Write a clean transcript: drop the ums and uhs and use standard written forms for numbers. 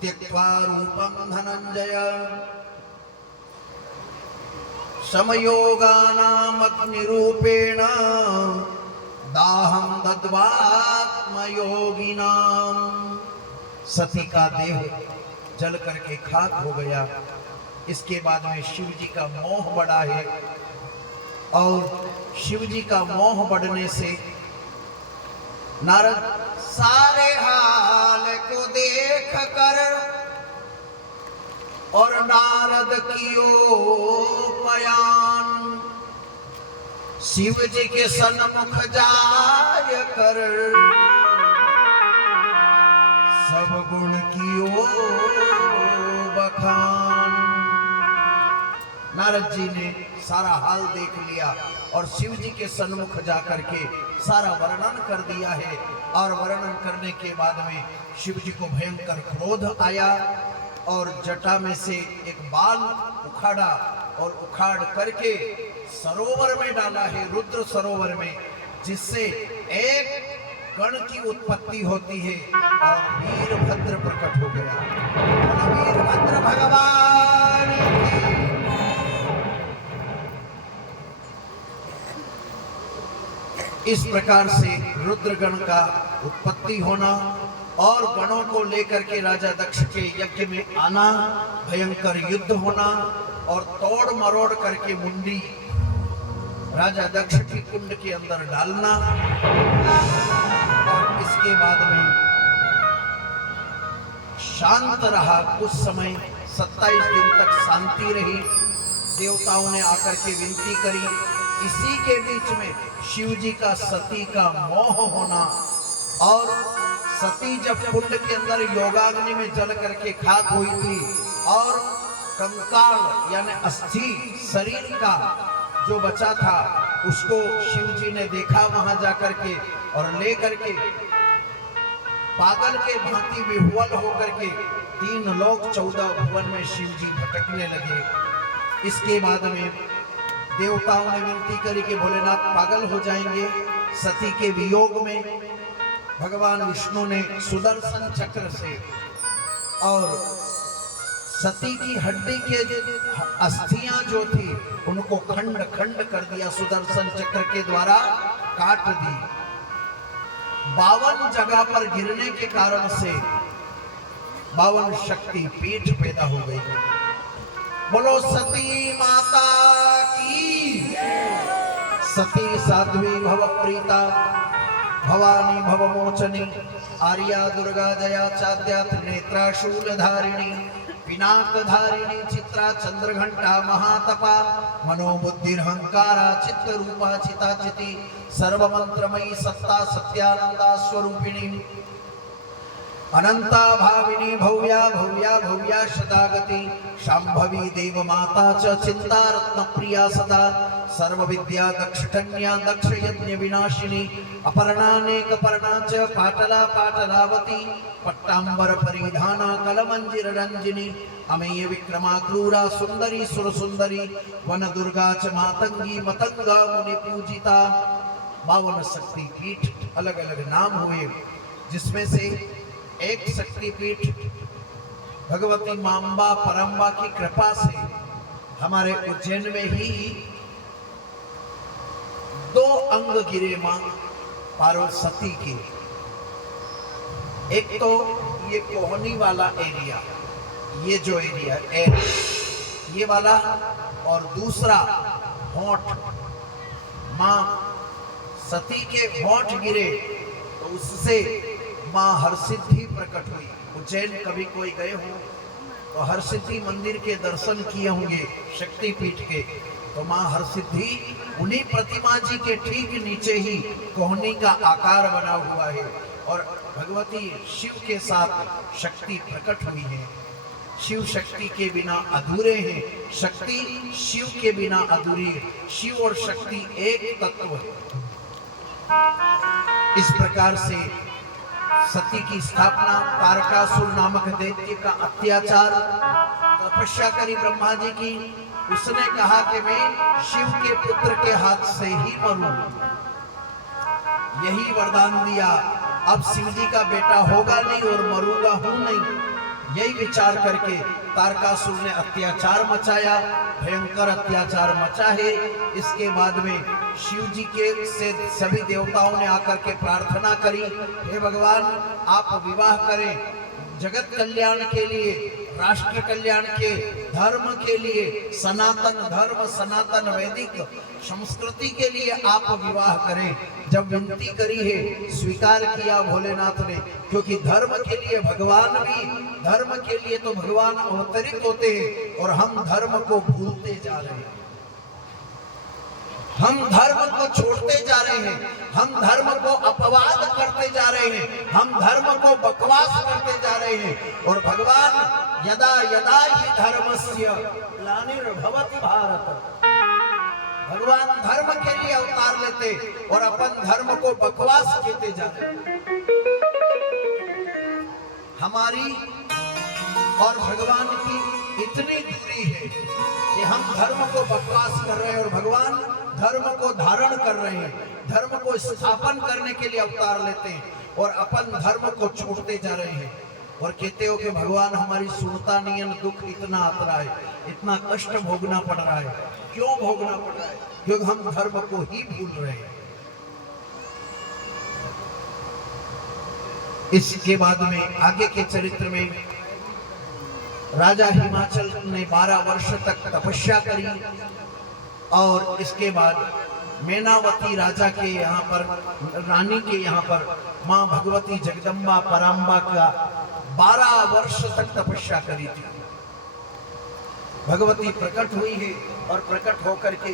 त्यक्त्वा रूपं धनंजय समयोगानामग्निरूपेण दाहं दद्वात्मयोगिनां। सती का देह जल करके खाक हो गया। इसके बाद में शिव जी का मोह बढ़ा है और शिव जी का मोह बढ़ने से नारद सारे हाल को देख कर और नारद कियो पयान शिव जी के सन्मुख जाय कर सब गुण कियो बखान। नारद जी ने सारा हाल देख लिया और शिव जी के सन्मुख जाकर के सारा वर्णन कर दिया है। और वर्णन करने के बाद में शिव जी को भयंकर क्रोध आया और जटा में से एक बाल उखाड़ा और उखाड़ करके सरोवर में डाला है, रुद्र सरोवर में, जिससे एक गण की उत्पत्ति होती है और वीरभद्र प्रकट हो गया। वीरभद्र भगवान इस प्रकार से रुद्रगण का उत्पत्ति होना और गणों को लेकर के राजा दक्ष के यज्ञ में आना, भयंकर युद्ध होना और तोड़ मरोड़ करके मुंडी राजा दक्ष की कुंड के अंदर डालना, और इसके बाद में शांत रहा। कुछ समय 27 दिन तक शांति रही। देवताओं ने आकर के विनती करी। इसी के बीच में शिव जी का सती का मोह होना, और सती जब कुंड के अंदर योगाग्नि में जल करके खाक हुई थी और कंकाल यानी अस्थि शरीर का जो बचा था उसको शिव जी ने देखा वहां जाकर के, और ले करके पागल के भांति विह्वल होकर के 3 लोक 14 भुवन में शिव जी भटकने लगे। इसके बाद में देवताओं ने विनती करी कि भोलेनाथ पागल हो जाएंगे। सती के वियोग में भगवान विष्णु ने सुदर्शन चक्र से और सती की हड्डी के अस्थियां जो थी उनको खंड खंड कर दिया, सुदर्शन चक्र के द्वारा काट दी। 52 जगह पर गिरने के कारण से 52 शक्ति पीठ पैदा हो गई। बोलो सती माता की। सती साध्वी भव प्रीता, भवानी भवमोचनी, आर्या दुर्गा जया चाद्या त्रिनेत्रा शूलधारिणी, पिनाकधारिणी चित्रा चंद्रघंटा महातपा, मनोबुद्धिर्हंकारा चित्तरूपा चिताचिति, सर्वमंत्रमयी सत्ता सत्यानंदा स्वरूपिणी, अनंता भाविनी भव्या भव्या भव्या शतागति, शांभवी देव माता च चिंता रत्न प्रिया सदा, सर्व विद्या दक्षकन्या दक्ष यज्ञ विनाशिनी, अपर्णानेक पर्णा च पाटला पाटलावती, पट्टांबर परिधाना कलमंजिर रंजिनी, अमेय विक्रमा क्रूरा सुंदरी सुर सुंदरी, वन दुर्गा च मातंगी मतंगा मुनि पूजिता। 52 शक्ति पीठ अलग अलग नाम हुए, जिसमें से एक शक्तिपीठ भगवती मांबा परम्बा की कृपा से हमारे उज्जैन में ही 2 अंग गिरे मां पार्वती के। एक तो ये कोहनी वाला एरिया, ये जो एरिया ये वाला, और दूसरा होंठ, मां सती के होंठ गिरे तो उससे मां हरसिद्धि प्रकट हुई। उज्जैन कभी कोई गए हो तो हरसिद्धि मंदिर के दर्शन किए होंगे शक्तिपीठ के, तो मां हरसिद्धि उन्हीं प्रतिमा जी के ठीक नीचे ही कोहनी का आकार बना हुआ है, और भगवती शिव के साथ शक्ति प्रकट हुई है। शिव शक्ति के बिना अधूरे हैं, शक्ति शिव के बिना अधूरी है। शिव और शक्ति एक तत्व है। इस प्रकार से सती की स्थापना, तारकासुर नामक दैत्य का अत्याचार, तपस्या करी ब्रह्मा जी की। उसने कहा कि मैं शिव के पुत्र के हाथ से ही मरूं, यही वरदान दिया। अब शिव जी का बेटा होगा नहीं और मरूंगा हूं नहीं, यही विचार करके तारकासुर ने अत्याचार मचाया, भयंकर अत्याचार मचा है। इसके बाद में शिव जी के से सभी देवताओं ने आकर के प्रार्थना करी, हे भगवान आप विवाह करें, जगत कल्याण के लिए, राष्ट्र कल्याण के, धर्म के लिए, सनातन धर्म सनातन वैदिक संस्कृति के लिए आप विवाह करें। जब विनती करी है स्वीकार किया भोलेनाथ ने, क्योंकि धर्म के लिए भगवान भी, धर्म के लिए तो भगवान अवतरित होते हैं और हम धर्म को भूलते जा रहे हैं, हम धर्म को छोड़ते जा रहे हैं, हम धर्म को अपवाद करते जा रहे हैं, हम धर्म को बकवास करते जा रहे हैं। और भगवान यदा यदा हि धर्मस्य ग्लानिर्भवति भारत, भगवान धर्म के लिए अवतार लेते और अपन धर्म को बकवास कहते जा रहे हैं। हमारी और भगवान की इतनी दूरी है कि हम धर्म को बकवास कर रहे हैं और भगवान धर्म को धारण कर रहे हैं, धर्म को स्थापन करने के लिए अवतार लेते हैं और अपन धर्म को छोड़ते जा रहे हैं। और कहते हो कि भगवान हमारी सुनता नहीं है, दुख इतना आता है, इतना कष्ट भोगना पड़ रहा है। क्यों भोगना पड़ रहा है? क्योंकि हम धर्म को ही भूल रहे हैं। इसके बाद में आगे के चरित्र में राजा हिमाचल ने 12 वर्ष तक तपस्या करी और इसके बाद मैनावती राजा के यहाँ पर, रानी के यहाँ पर मां भगवती जगदम्बा पराम्बा का 12 वर्ष तक तपस्या करी थी। भगवती प्रकट हुई है और प्रकट होकर के